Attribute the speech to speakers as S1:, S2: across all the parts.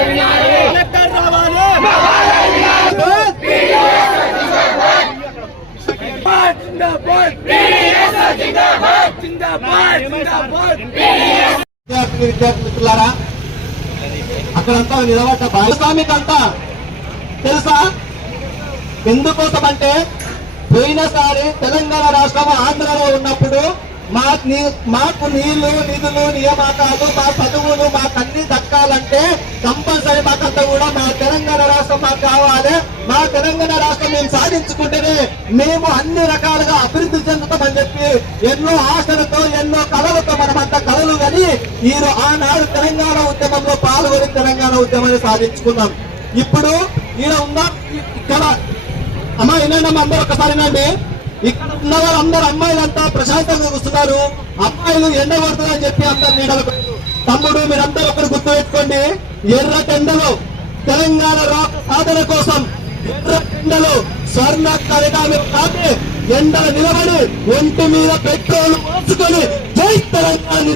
S1: వినాలి
S2: అక్కడంతా నిలబడ్డ భాగస్వామికంతా తెలుసా? ఎందుకోసం అంటే పోయినసారి తెలంగాణ రాష్ట్రం ఆంధ్రలో ఉన్నప్పుడు మా నీ- మాకు నీళ్ళు నిధులు నియామకాలు మా చదువులు మాకు అన్ని దక్కాలంటే కంపల్సరీ మాకంతా కూడా మా తెలంగాణ రాష్ట్రం మాకు కావాలి మా తెలంగాణ రాష్ట్రం మేము సాధించుకుంటేనే మేము అన్ని రకాలుగా అభివృద్ధి చెందుతామని చెప్పి ఎన్నో ఆశలతో ఎన్నో కళలతో మనమంతా కళలు కానీ ఈరు ఆనాడు తెలంగాణ ఉద్యమంలో పాల్గొని తెలంగాణ ఉద్యమాన్ని సాధించుకున్నాం. ఇప్పుడు ఈయన ఉందా ఇక్కడ అమ్మ వినండి అమ్మ అందరూ ఒకసారి వినండి. ఇక్కడ ఉన్న వాళ్ళందరూ అమ్మాయిలంతా ప్రశాంతంగా కూర్చున్నారు. అమ్మాయిలు ఎండ పడుతుందని చెప్పి అందరు నీడలు తమ్ముడు మీరందరూ ఒకరు గుర్తు పెట్టుకోండి ఎర్ర టెండలో తెలంగాణ రాష్ట్ర సాధన కోసం ఎర్ర టెండలో స్వర్ణ కరిగామి కాపీ. ఎండలు నిలబడి ఒంటి మీద పెట్రోల్ పోసుకొని జై తెలంగాణ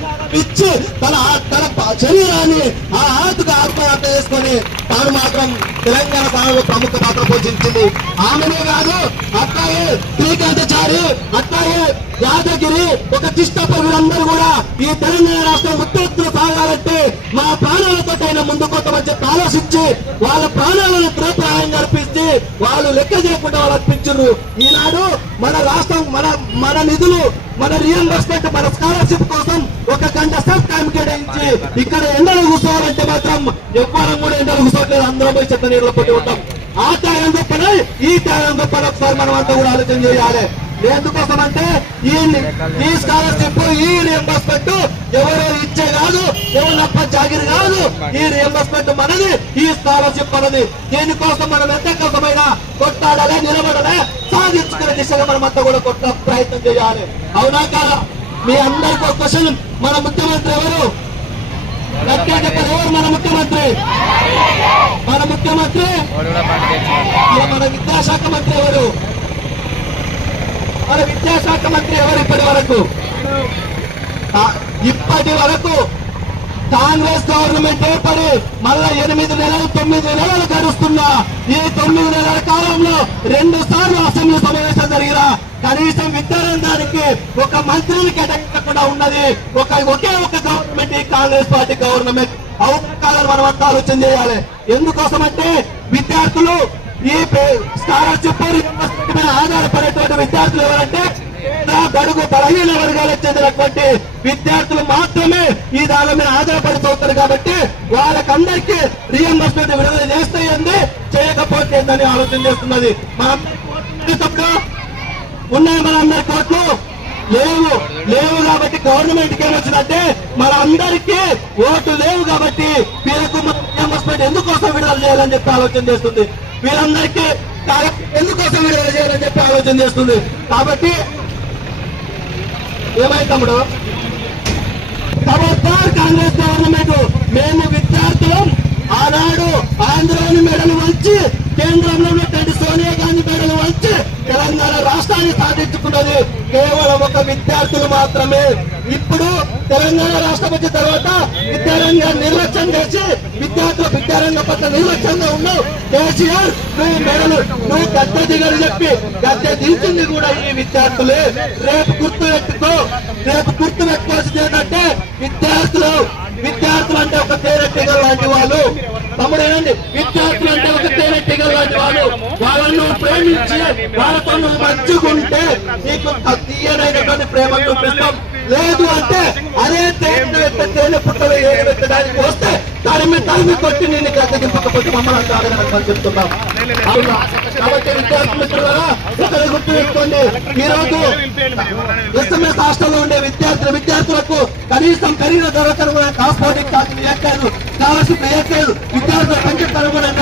S2: ఇచ్చి తన తన శరీరాన్ని ఆ ఆతుగా ఆత్మహత్య చేసుకొని తాను మాత్రం తెలంగాణ సాగులో ప్రముఖ పాత్ర పోషించింది. ఆమెనే కాదు అట్లాగే శ్రీకాంతచారి అట్లాగే యాదగిరి ఒక చిష్టపరులందరూ కూడా ఈ తెలంగాణ రాష్ట్రం ఉత్తెత్తులు సాగాలంటే మా ప్రాణాలతోటైనా ముందుకొస్తామని చెప్పి ఆలోచించి వాళ్ళ ప్రాణాలను వాళ్ళు లెక్క చేయకుండా వాళ్ళు అర్పించారు ఈనాడు మన రాష్ట్రం మన మన నిధులు మన రియంబర్స్మెంట్ మన స్కాలర్షిప్ కోసం ఒక గంట సెల్ఫ్ టైం కేటాయించి ఇక్కడ ఎండలు కూర్చోవాలంటే మాత్రం ఎవ్వరం కూడా ఎండలు కూర్చోవట్లేదు అందరం పోయి చెత్త నీళ్ళలో పట్టి ఉంటాం. ఆ త్యాగం చెప్పాలి ఒకసారి మనం అంతా కూడా ఆలోచన చేయాలి. ఎందుకోసం అంటే ఈ ఈ స్కాలర్షిప్ ఈ రియంబర్స్మెంట్ ఎవరో ఇచ్చే కాదు ఎవరు ఎవరప్ప జాగిరి కాదు. ఈ రియంబర్స్మెంట్ మనది ఈ స్కాలర్షిప్ మనది. దీనికోసం మనం ఎంత కోసమైనా కొట్టాడాలి నిలబడాలి సాధించుకునే దిశగా మనం అంతా కూడా కొట్ట ప్రయత్నం చేయాలి. అవునా కాదా? మీ అందరికీ ఒక క్వశ్చన్ మన ముఖ్యమంత్రి ఎవరు? గట్టిగా చెప్పారు ఎవరు మన ముఖ్యమంత్రి మన ముఖ్యమంత్రి మన విద్యాశాఖ మంత్రి ఎవరు? మన విద్యాశాఖ మంత్రి ఎవరు ఇప్పటి వరకు? ఇప్పటి వరకు కాంగ్రెస్ గవర్నమెంట్ ఏర్పడి మళ్ళా ఎనిమిది నెలలు తొమ్మిది నెలలు గడుస్తున్నా ఈ తొమ్మిది నెలల కాలంలో రెండు సార్లు అసెంబ్లీ సమావేశం జరిగిన కనీసం విద్యారంగానికి ఒక మంత్రిని కేటాయించకుండా ఉన్నది. ఒక ఒకే ఒక గవర్నమెంట్ ఈ కాంగ్రెస్ పార్టీ గవర్నమెంట్. అవకాశాలను మనం అంతా ఆలోచన చేయాలి. ఎందుకోసమంటే విద్యార్థులు ఈ స్కాలర్షిప్ మీద ఆధారపడేటువంటి విద్యార్థులు ఎవరంటే గడుగు బడుగు బలహీన వర్గాలకు చెందినటువంటి విద్యార్థులు మాత్రమే ఈ దాని మీద ఆధారపడి కాబట్టి వాళ్ళకందరికీ రియంబర్స్మెంట్ విడుదల చేస్తే ఏంది? చేయకపోతే ఏందని ఆలోచన చేస్తున్నది. మనం ఉన్నాయి మన అందరి కోట్లు. లేవు లేవు కాబట్టి గవర్నమెంట్కి ఏమొచ్చిందంటే మన అందరికీ ఓట్లు లేవు కాబట్టి వీళ్ళకు రియంబర్స్మెంట్ ఎందుకోసం విడుదల చేయాలని చెప్పి ఆలోచన చేస్తుంది. వీళ్ళందరికీ ఎందుకోసం విడుదల చేయాలని చెప్పి ఆలోచన చేస్తుంది. కాబట్టి ఏమైంది తమ్ముడు? ఖబర్దార్ కాంగ్రెస్ గవర్నమెంట్ మేము విద్యార్థులం ఆనాడు ఆంధ్రాని మెడలు వంచి కేంద్రంలో ఉన్నటువంటి సోనియా గాంధీ మెడలు వంచి తెలంగాణ రాష్ట్రాన్ని తీసుకున్నది కేవలం ఒక విద్యార్థులు మాత్రమే. ఇప్పుడు తెలంగాణ రాష్ట్రం వచ్చిన తర్వాత విద్యారంగం నిర్లక్ష్యం చేసి విద్యార్థులు విద్యారంగ పట్ల నిర్లక్ష్యంగా ఉన్నావు కేసీఆర్ నువ్వు మెడలు నువ్వు గద్దె దిగని చెప్పి గద్దె దించింది కూడా ఈ విద్యార్థులే. రేపు గుర్తు పెట్టుకో. రేపు గుర్తు పెట్టుకోవాల్సిందే ఏంటంటే విద్యార్థులు విద్యార్థులు అంటే ఒక తేనెటీగ లాంటి వాళ్ళు తమ్ముడు ఏనండి విద్యార్థులు అంటే ఒక తేనెటీగ లాంటి వాళ్ళు వాళ్ళను నువ్వు ప్రేమించి వాళ్ళతో నువ్వు మంచుకుంటే నీకు తీయనైనటువంటి ప్రేమ చూపిస్తాం. లేదు అంటే అదే తేనె తేనె పుట్టలు ఏడు వస్తే తరిమి తరిమి కొట్టి నేను గద్దెకింపకపోతే మమ్మల్ని అంతా చెప్తున్నాం. కాబట్టి విద్యార్థి మిత్రులారా ఒకరి గుర్తు పెట్టుకోండి ఈ రోజు ఎస్ఎంఎస్ హాస్టల్లో ఉండే విద్యార్థులు విద్యార్థులకు కనీసం పెరిగిన ధరకు అనుగుణంగా కాస్పోర్టింగ్ ఛార్జీలు వేయట్లేదు స్కాలర్షిప్ వేయట్లేదు విద్యార్థుల సంఖ్యకు అనుగుణంగా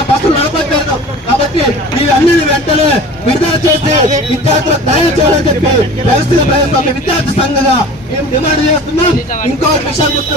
S2: ఇవన్నీ వెంటనే విడుదల చేసి విద్యార్థులకు దయ చేయాలని చెప్పి వ్యవస్థ ప్రయత్నం విద్యార్థి సంఘంగా మేము డిమాండ్ చేస్తున్నాం. ఇంకో విషయం గుర్తు